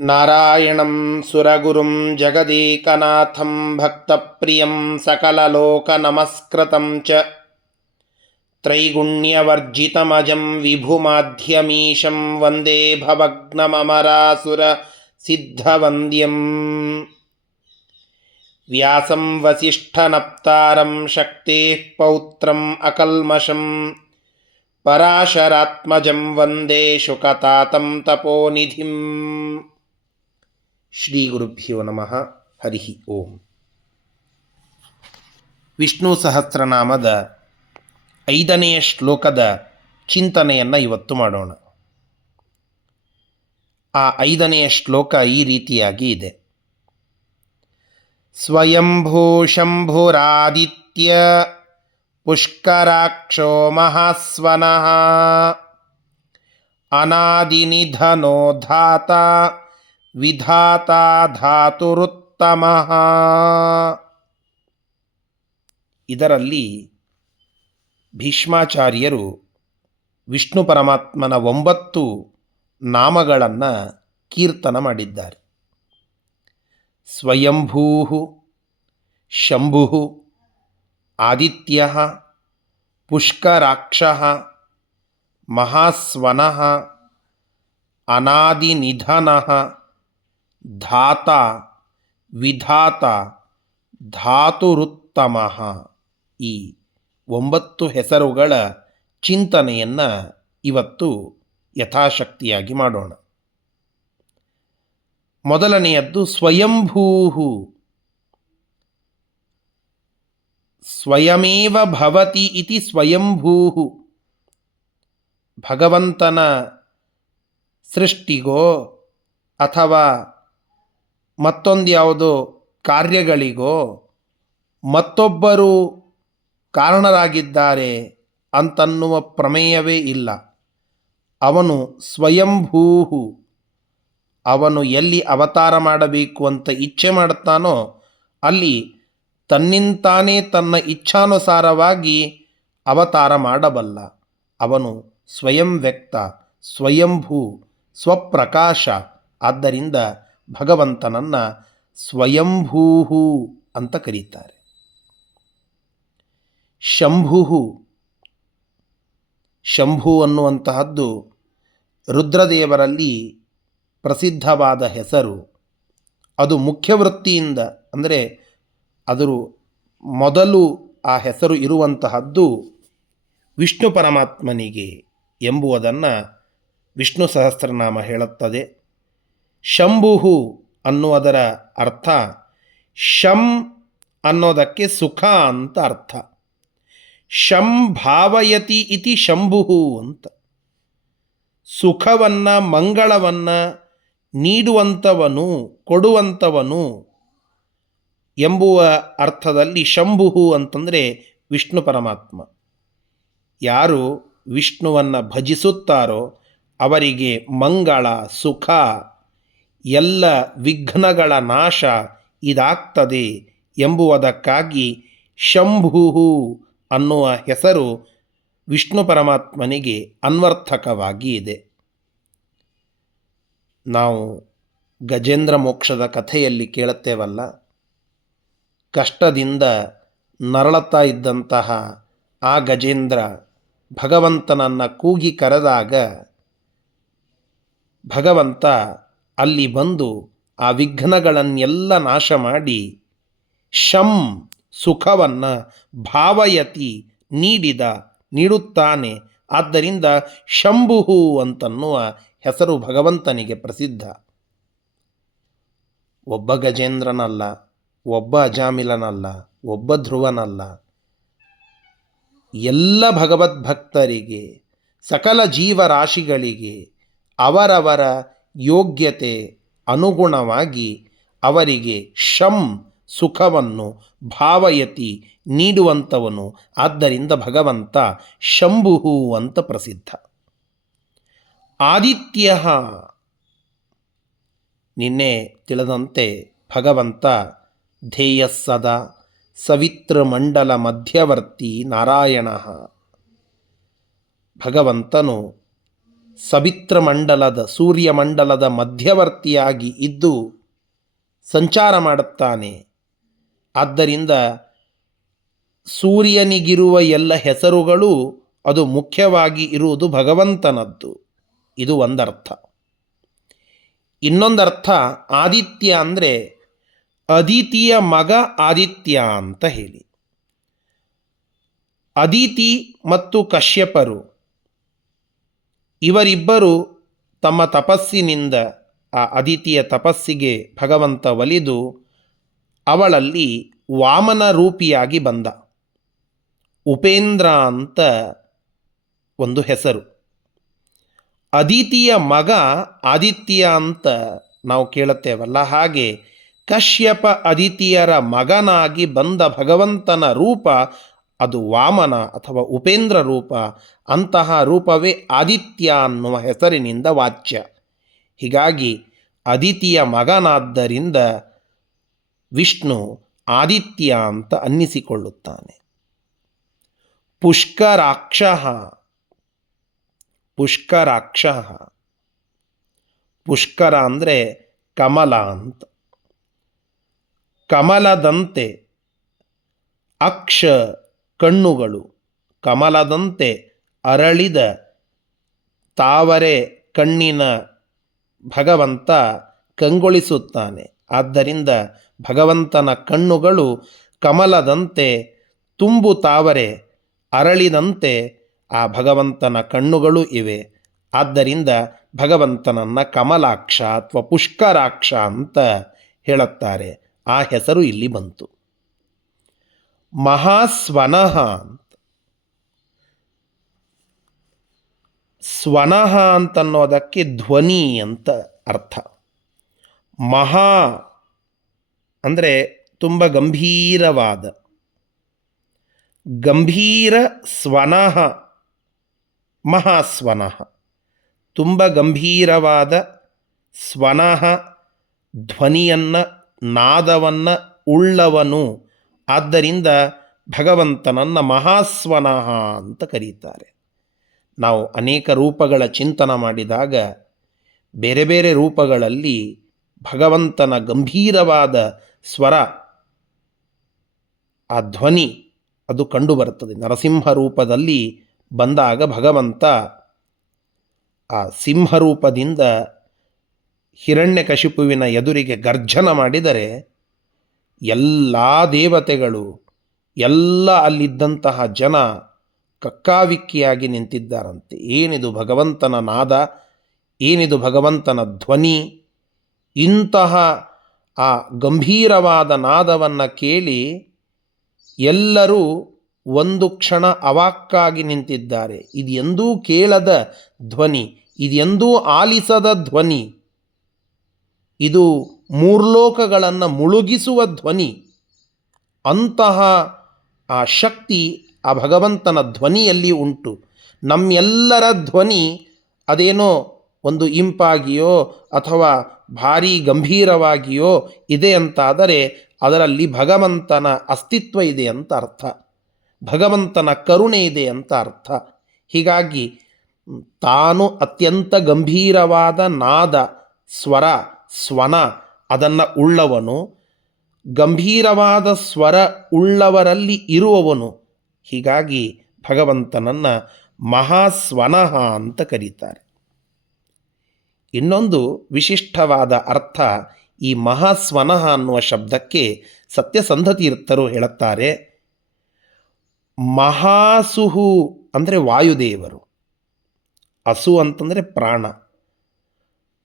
ನಾರಾಯಣಂ ಸುರಗುರುಂ ಜಗದೇಕನಾಥಂ ಭಕ್ತಪ್ರಿಯಂ ಸಕಲಲೋಕನಮಸ್ಕೃತಂ ಚ ತ್ರೈಗುಣ್ಯವರ್ಜಿತಮಜಂ ವಿಭುಮಾಧ್ಯಮೀಶಂ ವಂದೇ ಭವಗ್ನಮರಾಸುರಸಿದ್ಧವಂದ್ಯಂ ವ್ಯಾಸಂ ವಸಿಷ್ಠನಪ್ತಾರಂ ಶಕ್ತೇಃ ಪೌತ್ರಂ ಅಕಲ್ಮಷಂ ಪರಾಶರಾತ್ಮಜಂ ವಂದೇ ಶುಕತಾತಂ ತಪೋನಿಧಿಂ. ಶ್ರೀ ಗುರುಭ್ಯೋ ನಮಃ. ಹರಿ ಓಂ. ವಿಷ್ಣು ಸಹಸ್ರನಾಮದ 5ನೇ ಶ್ಲೋಕದ ಚಿಂತನೆಯನ್ನು ಇವತ್ತು ಮಾಡೋಣ. ಆ 5ನೇ ಶ್ಲೋಕ ಈ ರೀತಿಯಾಗಿ ಇದೆ. ಸ್ವಯಂಭೂ ಶಂಭುರಾದಿತ್ಯ ಪುಷ್ಕರಾಕ್ಷೋ ಮಹಾಸ್ವನಃ ಅನಾದಿನಿಧನೋ ಧಾತ ವಿಧಾತಾ ಧಾತುರುತ್ತಮಃ. ಇದರಲ್ಲಿ ಭೀಷ್ಮಾಚಾರ್ಯರು ವಿಷ್ಣು ಪರಮಾತ್ಮನ 9 ನಾಮಗಳನ್ನು ಕೀರ್ತನ ಮಾಡಿದ್ದಾರೆ. ಸ್ವಯಂಭೂ ಶಂಭು ಆದಿತ್ಯ ಪುಷ್ಕರಾಕ್ಷ ಮಹಾಸ್ವನಃ ಅನಾದಿನಿಧನ ಧಾತ ವಿಧಾತ ಧಾತುರುತ್ತಮ. ಈ 9 ಹೆಸರುಗಳ ಚಿಂತನೆಯನ್ನು ಇವತ್ತು ಯಥಾಶಕ್ತಿಯಾಗಿ ಮಾಡೋಣ. ಮೊದಲನೆಯದ್ದು ಸ್ವಯಂಭೂ. ಸ್ವಯಮೇವ ಭವತಿ ಇತಿ ಸ್ವಯಂಭೂ. ಭಗವಂತನ ಸೃಷ್ಟಿಗೋ ಅಥವಾ ಮತ್ತೊಂದ್ಯಾವುದೋ ಕಾರ್ಯಗಳಿಗೋ ಮತ್ತೊಬ್ಬರು ಕಾರಣರಾಗಿದ್ದಾರೆ ಅಂತನ್ನುವ ಪ್ರಮೇಯವೇ ಇಲ್ಲ. ಅವನು ಸ್ವಯಂಭೂ. ಅವನು ಎಲ್ಲಿ ಅವತಾರ ಮಾಡಬೇಕು ಅಂತ ಇಚ್ಛೆ ಮಾಡುತ್ತಾನೋ ಅಲ್ಲಿ ತನ್ನಿಂತಾನೇ ತನ್ನ ಇಚ್ಛಾನುಸಾರವಾಗಿ ಅವತಾರ ಮಾಡಬಲ್ಲ. ಅವನು ಸ್ವಯಂ ವ್ಯಕ್ತ, ಸ್ವಯಂಭೂ, ಸ್ವಪ್ರಕಾಶ. ಆದ್ದರಿಂದ ಭಗವಂತನನ್ನು ಸ್ವಯಂಭೂ ಅಂತ ಕರೀತಾರೆ. ಶಂಭು ಅನ್ನುವಂತಹದ್ದು ರುದ್ರದೇವರಲ್ಲಿ ಪ್ರಸಿದ್ಧವಾದ ಹೆಸರು. ಅದು ಮುಖ್ಯ ವೃತ್ತಿಯಿಂದ, ಅಂದರೆ ಅದರ ಮೊದಲು ಆ ಹೆಸರು ಇರುವಂತಹದ್ದು ವಿಷ್ಣು ಪರಮಾತ್ಮನಿಗೆ ಎಂಬುವುದನ್ನು ವಿಷ್ಣು ಸಹಸ್ರನಾಮ ಹೇಳುತ್ತದೆ. ಶಂಭು ಅನ್ನುವುದರ ಅರ್ಥ ಶಂ ಅನ್ನೋದಕ್ಕೆ ಸುಖ ಅಂತ ಅರ್ಥ. ಶಂ ಭಾವಯತಿ ಇತಿ ಶಂಭು ಅಂತ. ಸುಖವನ್ನು ಮಂಗಳವನ್ನು ನೀಡುವಂಥವನು, ಕೊಡುವಂಥವನು ಎಂಬುವ ಅರ್ಥದಲ್ಲಿ ಶಂಭು ಅಂತಂದರೆ ವಿಷ್ಣು ಪರಮಾತ್ಮ. ಯಾರು ವಿಷ್ಣುವನ್ನು ಭಜಿಸುತ್ತಾರೋ ಅವರಿಗೆ ಮಂಗಳ, ಸುಖ, ಎಲ್ಲ ವಿಘ್ನಗಳ ನಾಶ ಇದಾಗ್ತದೆ ಎಂಬುವುದಕ್ಕಾಗಿ ಶಂಭು ಅನ್ನುವ ಹೆಸರು ವಿಷ್ಣು ಪರಮಾತ್ಮನಿಗೆ ಅನ್ವರ್ಥಕವಾಗಿ ಇದೆ. ನಾವು ಗಜೇಂದ್ರ ಮೋಕ್ಷದ ಕಥೆಯಲ್ಲಿ ಕೇಳುತ್ತೇವಲ್ಲ, ಕಷ್ಟದಿಂದ ನರಳುತ್ತಾ ಇದ್ದಂತಹ ಆ ಗಜೇಂದ್ರ ಭಗವಂತನನ್ನು ಕೂಗಿ ಕರೆದಾಗ ಭಗವಂತ ಅಲ್ಲಿ ಬಂದು ಆ ವಿಘ್ನಗಳನ್ನೆಲ್ಲ ನಾಶ ಮಾಡಿ ಶಂ ಸುಖವನ್ನು ಭಾವಯತಿ ನೀಡುತ್ತಾನೆ. ಆದ್ದರಿಂದ ಶಂಭು ಅಂತನ್ನುವ ಹೆಸರು ಭಗವಂತನಿಗೆ ಪ್ರಸಿದ್ಧ. ಒಬ್ಬ ಗಜೇಂದ್ರನಲ್ಲ, ಒಬ್ಬ ಅಜಾಮಿಲನಲ್ಲ, ಒಬ್ಬ ಧ್ರುವನಲ್ಲ. ಎಲ್ಲ ಭಗವದ್ಭಕ್ತರಿಗೆ, ಸಕಲ ಜೀವರಾಶಿಗಳಿಗೆ ಅವರವರ ಯೋಗ್ಯತೆ ಅನುಗುಣವಾಗಿ ಅವರಿಗೆ ಶಂ ಸುಖವನ್ನು ಭಾವಯತಿ ನೀಡುವಂಥವನು. ಆದ್ದರಿಂದ ಭಗವಂತ ಶಂಭು ಅಂತ ಪ್ರಸಿದ್ಧ. ಆದಿತ್ಯ, ನಿನ್ನೆ ತಿಳಿದಂತೆ ಭಗವಂತ ಧ್ಯೇಯ ಸದಾ ಸವಿತೃಮಂಡಲ ಮಧ್ಯವರ್ತಿ ನಾರಾಯಣ. ಭಗವಂತನು ಸವಿತ್ರಮಂಡಲದ ಸೂರ್ಯಮಂಡಲದ ಮಧ್ಯವರ್ತಿಯಾಗಿ ಇದ್ದು ಸಂಚಾರ ಮಾಡುತ್ತಾನೆ. ಆದ್ದರಿಂದ ಸೂರ್ಯನಿಗಿರುವ ಎಲ್ಲ ಹೆಸರುಗಳು ಅದು ಮುಖ್ಯವಾಗಿ ಇರುವುದು ಭಗವಂತನದ್ದು. ಇದು ಒಂದರ್ಥ. ಇನ್ನೊಂದರ್ಥ ಆದಿತ್ಯ ಅಂದರೆ ಅದಿತಿಯ ಮಗ ಆದಿತ್ಯ ಅಂತ ಹೇಳಿ. ಅದಿತಿ ಮತ್ತು ಕಶ್ಯಪರು ಇವರಿಬ್ಬರು ತಮ್ಮ ತಪಸ್ಸಿನಿಂದ ಆ ಅದಿತಿಯ ತಪಸ್ಸಿಗೆ ಭಗವಂತ ಒಲಿದು ಅವಳಲ್ಲಿ ವಾಮನ ರೂಪಿಯಾಗಿ ಬಂದ. ಉಪೇಂದ್ರ ಅಂತ ಒಂದು ಹೆಸರು. ಅದಿತಿಯ ಮಗ ಆದಿತ್ಯ ಅಂತ ನಾವು ಕೇಳುತ್ತೇವಲ್ಲ, ಹಾಗೆ ಕಶ್ಯಪ ಅದಿತಿಯರ ಮಗನಾಗಿ ಬಂದ ಭಗವಂತನ ರೂಪ ಅದು ವಾಮನ ಅಥವಾ ಉಪೇಂದ್ರ ರೂಪ. ಅಂತಹ ರೂಪವೇ ಆದಿತ್ಯ ಅನ್ನುವ ಹೆಸರಿನಿಂದ ವಾಚ್ಯ. ಹೀಗಾಗಿ ಅದಿತಿಯ ಮಗನಾದ್ದರಿಂದ ವಿಷ್ಣು ಆದಿತ್ಯ ಅಂತ ಅನ್ನಿಸಿಕೊಳ್ಳುತ್ತಾನೆ. ಪುಷ್ಕರಾಕ್ಷ ಪುಷ್ಕರ ಅಂದರೆ ಕಮಲ ಅಂತ. ಕಮಲದಂತೆ ಅಕ್ಷ ಕಣ್ಣುಗಳು, ಕಮಲದಂತೆ ಅರಳಿದ ತಾವರೆ ಕಣ್ಣಿನ ಭಗವಂತ ಕಂಗೊಳಿಸುತ್ತಾನೆ. ಆದ್ದರಿಂದ ಭಗವಂತನ ಕಣ್ಣುಗಳು ಕಮಲದಂತೆ ತುಂಬು ತಾವರೆ ಅರಳಿದಂತೆ ಆ ಭಗವಂತನ ಕಣ್ಣುಗಳು ಇವೆ. ಆದ್ದರಿಂದ ಭಗವಂತನನ್ನು ಕಮಲಾಕ್ಷ ಅಥವಾ ಪುಷ್ಕರಾಕ್ಷ ಅಂತ ಹೇಳುತ್ತಾರೆ. ಆ ಹೆಸರು ಇಲ್ಲಿ ಬಂತು. ಮಹಾಸ್ವನಃ ಅಂತ. ಸ್ವನಃ ಅಂತನ್ನೋದಕ್ಕೆ ಧ್ವನಿ ಅಂತ ಅರ್ಥ. ಮಹಾ ಅಂದರೆ ತುಂಬ ಗಂಭೀರವಾದ, ಗಂಭೀರ ಸ್ವನಃ ಮಹಾಸ್ವನಃ. ತುಂಬ ಗಂಭೀರವಾದ ಸ್ವನಃ ಧ್ವನಿಯನ್ನು ನಾದವನ್ನು ಉಳ್ಳವನು. ಆದ್ದರಿಂದ ಭಗವಂತನನ್ನು ಮಹಾಸ್ವನಃ ಅಂತ ಕರೀತಾರೆ. ನಾವು ಅನೇಕ ರೂಪಗಳ ಚಿಂತನೆ ಮಾಡಿದಾಗ ಬೇರೆ ಬೇರೆ ರೂಪಗಳಲ್ಲಿ ಭಗವಂತನ ಗಂಭೀರವಾದ ಸ್ವರ, ಆ ಧ್ವನಿ ಅದು ಕಂಡುಬರುತ್ತದೆ. ನರಸಿಂಹ ರೂಪದಲ್ಲಿ ಬಂದಾಗ ಭಗವಂತ ಆ ಸಿಂಹರೂಪದಿಂದ ಹಿರಣ್ಯಕಶಿಪುವಿನ ಎದುರಿಗೆ ಗರ್ಜನ ಮಾಡಿದರೆ ಎಲ್ಲ ದೇವತೆಗಳು, ಎಲ್ಲ ಅಲ್ಲಿದ್ದಂತಹ ಜನ ಕಕ್ಕಾವಿಕ್ಕಿಯಾಗಿ ನಿಂತಿದ್ದಾರಂತೆ. ಏನಿದು ಭಗವಂತನ ನಾದ, ಏನಿದು ಭಗವಂತನ ಧ್ವನಿ. ಇಂತಹ ಆ ಗಂಭೀರವಾದ ನಾದವನ್ನು ಕೇಳಿ ಎಲ್ಲರೂ ಒಂದು ಕ್ಷಣ ಅವಾಕ್ಕಾಗಿ ನಿಂತಿದ್ದಾರೆ. ಇದು ಎಂದೂ ಕೇಳದ ಧ್ವನಿ, ಇದು ಎಂದೂ ಆಲಿಸದ ಧ್ವನಿ, ಇದು ಮೂರ್ಲೋಕಗಳನ್ನು ಮುಳುಗಿಸುವ ಧ್ವನಿ. ಅಂತಹ ಆ ಶಕ್ತಿ ಆ ಭಗವಂತನ ಧ್ವನಿಯಲ್ಲಿ ಉಂಟು. ನಮ್ಮೆಲ್ಲರ ಧ್ವನಿ ಅದೇನೋ ಒಂದು ಇಂಪಾಗಿಯೋ ಅಥವಾ ಭಾರೀ ಗಂಭೀರವಾಗಿಯೋ ಇದೆ ಅಂತಾದರೆ ಅದರಲ್ಲಿ ಭಗವಂತನ ಅಸ್ತಿತ್ವ ಇದೆ ಅಂತ ಅರ್ಥ, ಭಗವಂತನ ಕರುಣೆ ಇದೆ ಅಂತ ಅರ್ಥ. ಹೀಗಾಗಿ ತಾನು ಅತ್ಯಂತ ಗಂಭೀರವಾದ ನಾದ, ಸ್ವರ, ಸ್ವನ ಅದನ್ನು ಉಳ್ಳವನು, ಗಂಭೀರವಾದ ಸ್ವರ ಉಳ್ಳವರಲ್ಲಿ ಇರುವವನು. ಹೀಗಾಗಿ ಭಗವಂತನನ್ನು ಮಹಾಸ್ವನಃ ಅಂತ ಕರೀತಾರೆ. ಇನ್ನೊಂದು ವಿಶಿಷ್ಟವಾದ ಅರ್ಥ ಈ ಮಹಾಸ್ವನಃ ಅನ್ನುವ ಶಬ್ದಕ್ಕೆ ಸತ್ಯಸಂಧ ತೀರ್ಥರು ಹೇಳುತ್ತಾರೆ. ಮಹಾಸುಹು ಅಂದರೆ ವಾಯುದೇವರು, ಅಸು ಅಂತಂದರೆ ಪ್ರಾಣ,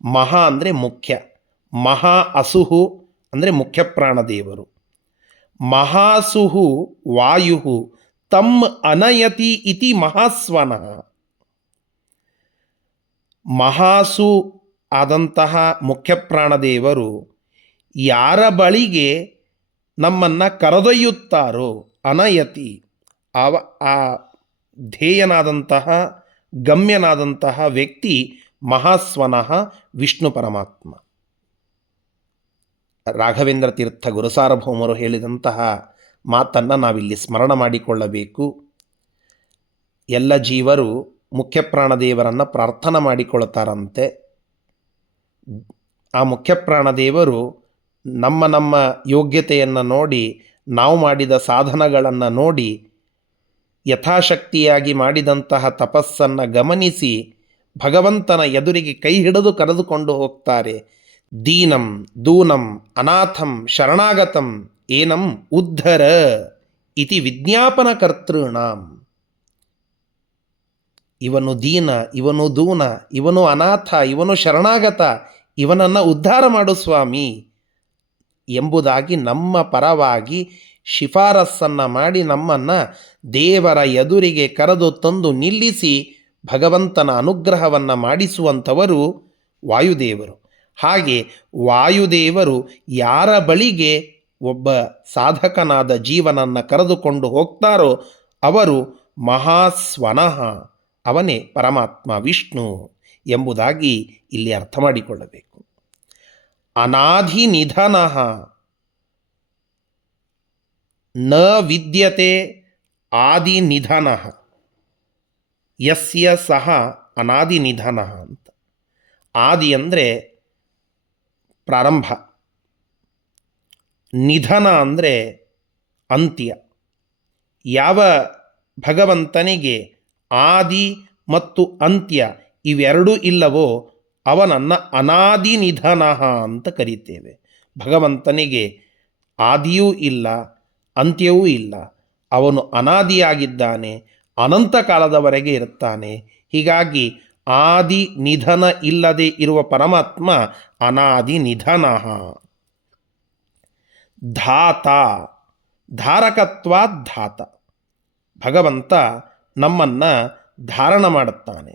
ಮಹಾ ಅಂದರೆ ಮುಖ್ಯ, ಮಹಾ ಅಸುಹು ಅಂದರೆ ಮುಖ್ಯ ಪ್ರಾಣದೇವರು. ಮಹಾಸುಹು ವಾಯು ತಮ್ ಅನಯತಿ ಇತಿ ಮಹಾಸ್ವನಃ. ಮಹಾಸು ಆದಂತಹ ಮುಖ್ಯ ಪ್ರಾಣದೇವರು ಯಾರ ಬಳಿಗೆ ನಮ್ಮನ್ನು ಕರೆದೊಯ್ಯುತ್ತಾರೋ, ಅನಯತಿ ಆ ಧ್ಯೇಯನಾದಂತಹ ಗಮ್ಯನಾದಂತಹ ವ್ಯಕ್ತಿ ಮಹಾಸ್ವನಃ ವಿಷ್ಣು ಪರಮಾತ್ಮ. ರಾಘವೇಂದ್ರ ತೀರ್ಥ ಗುರುಸಾರ್ವಭೌಮರು ಹೇಳಿದಂತಹ ಮಾತನ್ನು ನಾವಿಲ್ಲಿ ಸ್ಮರಣ ಮಾಡಿಕೊಳ್ಳಬೇಕು. ಎಲ್ಲ ಜೀವರು ಮುಖ್ಯಪ್ರಾಣದೇವರನ್ನು ಪ್ರಾರ್ಥನೆ ಮಾಡಿಕೊಳ್ತಾರಂತೆ. ಆ ಮುಖ್ಯಪ್ರಾಣದೇವರು ನಮ್ಮ ಯೋಗ್ಯತೆಯನ್ನು ನೋಡಿ, ನಾವು ಮಾಡಿದ ಸಾಧನಗಳನ್ನು ನೋಡಿ, ಯಥಾಶಕ್ತಿಯಾಗಿ ಮಾಡಿದಂತಹ ತಪಸ್ಸನ್ನು ಗಮನಿಸಿ ಭಗವಂತನ ಎದುರಿಗೆ ಕೈ ಹಿಡಿದು ಕರೆದುಕೊಂಡು ಹೋಗ್ತಾರೆ. ದೀನಂ ದೂನಂ ಅನಾಥಂ ಶರಣಾಗತಂ ಏನಂ ಉದ್ಧರ ಇತಿ ವಿಜ್ಞಾಪನ ಕರ್ತೃಣಾಂ. ಇವನು ದೀನ, ಇವನು ದೂನ, ಇವನು ಅನಾಥ, ಇವನು ಶರಣಾಗತ, ಇವನನ್ನು ಉದ್ಧಾರ ಮಾಡು ಸ್ವಾಮಿ ಎಂಬುದಾಗಿ ನಮ್ಮ ಪರವಾಗಿ ಶಿಫಾರಸ್ಸನ್ನು ಮಾಡಿ ನಮ್ಮನ್ನು ದೇವರ ಎದುರಿಗೆ ಕರೆದು ತಂದು ನಿಲ್ಲಿಸಿ ಭಗವಂತನ ಅನುಗ್ರಹವನ್ನು ಮಾಡಿಸುವಂಥವರು ವಾಯುದೇವರು. ಹಾಗೆ ವಾಯುದೇವರು ಯಾರ ಬಳಿಗೆ ಒಬ್ಬ ಸಾಧಕನಾದ ಜೀವನನ್ನು ಕರೆದುಕೊಂಡು ಹೋಗ್ತಾರೋ ಅವರು ಮಹಾಸ್ವನಃ, ಅವನೇ ಪರಮಾತ್ಮ ವಿಷ್ಣು ಎಂಬುದಾಗಿ ಇಲ್ಲಿ ಅರ್ಥ ಮಾಡಿಕೊಳ್ಳಬೇಕು. ಅನಾಧಿ ನಿಧನಃ ನ ವಿದ್ಯತೆ ಆದಿ ನಿಧನಃ ಯಸ್ಯ ಸಹ ಅನಾದಿ ನಿಧನಃ ಅಂತ. ಆದಿ ಅಂದರೆ ಪ್ರಾರಂಭ, ನಿಧನ ಅಂದರೆ ಅಂತ್ಯ. ಯಾವ ಭಗವಂತನಿಗೆ ಆದಿ ಮತ್ತು ಅಂತ್ಯ ಇವೆರಡೂ ಇಲ್ಲವೋ ಅವನನ್ನು ಅನಾದಿ ನಿಧನ ಅಂತ ಕರೀತೇವೆ. ಭಗವಂತನಿಗೆ ಆದಿಯೂ ಇಲ್ಲ, ಅಂತ್ಯವೂ ಇಲ್ಲ. ಅವನು ಅನಾದಿಯಾಗಿದ್ದಾನೆ, ಅನಂತ ಕಾಲದವರೆಗೆ ಇರುತ್ತಾನೆ. ಹೀಗಾಗಿ ಆದಿ ನಿಧನ ಇಲ್ಲದೆ ಇರುವ ಪರಮಾತ್ಮ ಅನಾದಿ ನಿಧನ. ಧಾತ, ಧಾರಕತ್ವಾತ್ ಧಾತ, ಭಗವಂತ ನಮ್ಮನ್ನು ಧಾರಣ ಮಾಡುತ್ತಾನೆ.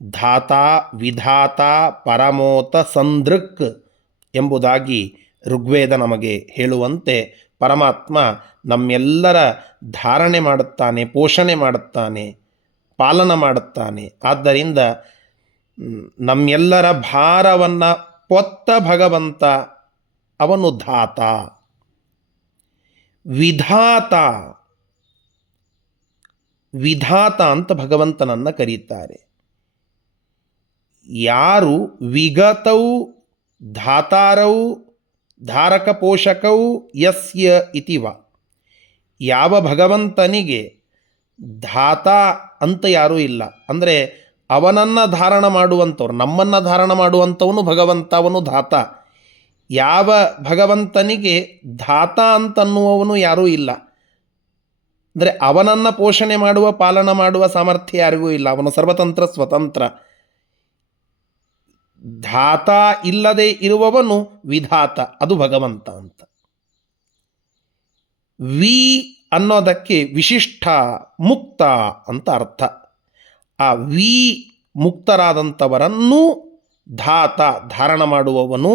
ಧಾತ ವಿಧಾತ ಪರಮೋತ ಸಂದೃಕ್ ಎಂಬುದಾಗಿ ಋಗ್ವೇದ ನಮಗೆ ಹೇಳುವಂತೆ ಪರಮಾತ್ಮ ನಮ್ಮೆಲ್ಲರ ಧಾರಣೆ ಮಾಡುತ್ತಾನೆ, ಪೋಷಣೆ ಮಾಡುತ್ತಾನೆ, ಪಾಲನ ಮಾಡುತ್ತಾನೆ. ಆದ್ದರಿಂದ ನಮ್ಮೆಲ್ಲರ ಭಾರವನ್ನು ಪೊತ್ತ ಭಗವಂತ ಅವನು ಧಾತ. ವಿಧಾತ, ವಿಧಾತ ಅಂತ ಭಗವಂತನನ್ನು ಕರೀತಾರೆ. ಯಾರು ವಿಗತೌ ಧಾತಾರೌ ಧಾರಕ ಪೋಷಕೌ ಯಸ್ಯ ಇತಿವ, ಯಾವ ಭಗವಂತನಿಗೆ ಧಾತ ಅಂತ ಯಾರೂ ಇಲ್ಲ, ಅಂದರೆ ಅವನನ್ನು ಧಾರಣ ಮಾಡುವಂಥವ್ರು, ನಮ್ಮನ್ನು ಧಾರಣ ಮಾಡುವಂಥವನು ಭಗವಂತ, ಅವನು ಧಾತ. ಯಾವ ಭಗವಂತನಿಗೆ ಧಾತ ಅಂತನ್ನುವವನು ಯಾರೂ ಇಲ್ಲ, ಅಂದರೆ ಅವನನ್ನು ಪೋಷಣೆ ಮಾಡುವ ಪಾಲನ ಮಾಡುವ ಸಾಮರ್ಥ್ಯ ಯಾರಿಗೂ ಇಲ್ಲ, ಅವನು ಸರ್ವತಂತ್ರ ಸ್ವತಂತ್ರ. ಧಾತ ಇಲ್ಲದೆ ಇರುವವನು ವಿಧಾತ, ಅದು ಭಗವಂತ ಅಂತ. ವಿ ಅನ್ನೋದಕ್ಕೆ ವಿಶಿಷ್ಟ ಮುಕ್ತ ಅಂತ ಅರ್ಥ. ಆ ವಿ ಮುಕ್ತರಾದಂಥವರನ್ನು ಧಾತ, ಧಾರಣ ಮಾಡುವವನು,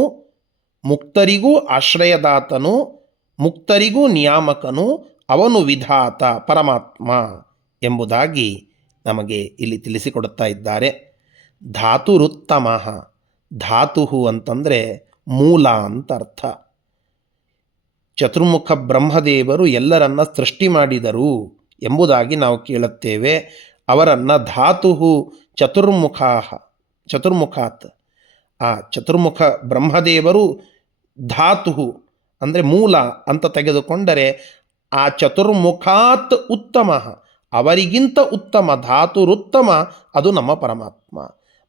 ಮುಕ್ತರಿಗೂ ಆಶ್ರಯದಾತನು, ಮುಕ್ತರಿಗೂ ನಿಯಾಮಕನು, ಅವನು ವಿಧಾತ ಪರಮಾತ್ಮ ಎಂಬುದಾಗಿ ನಮಗೆ ಇಲ್ಲಿ ತಿಳಿಸಿಕೊಡುತ್ತಾ ಇದ್ದಾರೆ. ಧಾತುರುತ್ತಮ, ಧಾತು ಅಂತಂದರೆ ಮೂಲ ಅಂತ ಅರ್ಥ. ಚತುರ್ಮುಖ ಬ್ರಹ್ಮದೇವರು ಎಲ್ಲರನ್ನ ಸೃಷ್ಟಿ ಮಾಡಿದರು ಎಂಬುದಾಗಿ ನಾವು ಕೇಳುತ್ತೇವೆ. ಅವರನ್ನು ಧಾತು ಚತುರ್ಮುಖಾತ್, ಆ ಚತುರ್ಮುಖ ಬ್ರಹ್ಮದೇವರು ಧಾತು ಅಂದರೆ ಮೂಲ ಅಂತ ತೆಗೆದುಕೊಂಡರೆ ಆ ಚತುರ್ಮುಖಾತ್ ಉತ್ತಮ, ಅವರಿಗಿಂತ ಉತ್ತಮ, ಧಾತುರುತ್ತಮ ಅದು ನಮ್ಮ ಪರಮಾತ್ಮ.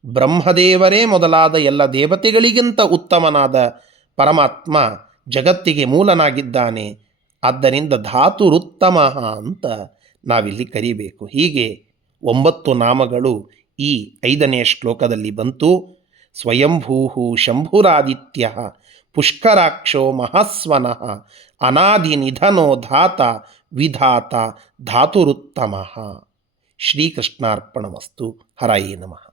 ಬ್ರಹ್ಮದೇವರೇ ಮೊದಲಾದ ಎಲ್ಲ ದೇವತೆಗಳಿಗಿಂತ ಉತ್ತಮನಾದ ಪರಮಾತ್ಮ ಜಗತ್ತಿಗೆ ಮೂಲನಾಗಿದ್ದಾನೆ. ಆದ್ದರಿಂದ ಧಾತುರುತ್ತಮ ಅಂತ ನಾವಿಲ್ಲಿ ಕರಿಬೇಕು. ಹೀಗೆ 9 ನಾಮಗಳು ಈ 5ನೇ ಶ್ಲೋಕದಲ್ಲಿ ಬಂತು. ಸ್ವಯಂಭೂ ಶಂಭುರಾದಿತ್ಯ ಪುಷ್ಕರಾಕ್ಷೋ ಮಹಾಸ್ವನಃ ಅನಾದಿ ನಿಧನೋ ಧಾತ ವಿಧಾತ ಧಾತುರುತ್ತಮ. ಶ್ರೀಕೃಷ್ಣಾರ್ಪಣಮಸ್ತು. ಹರಯೇ ನಮಃ.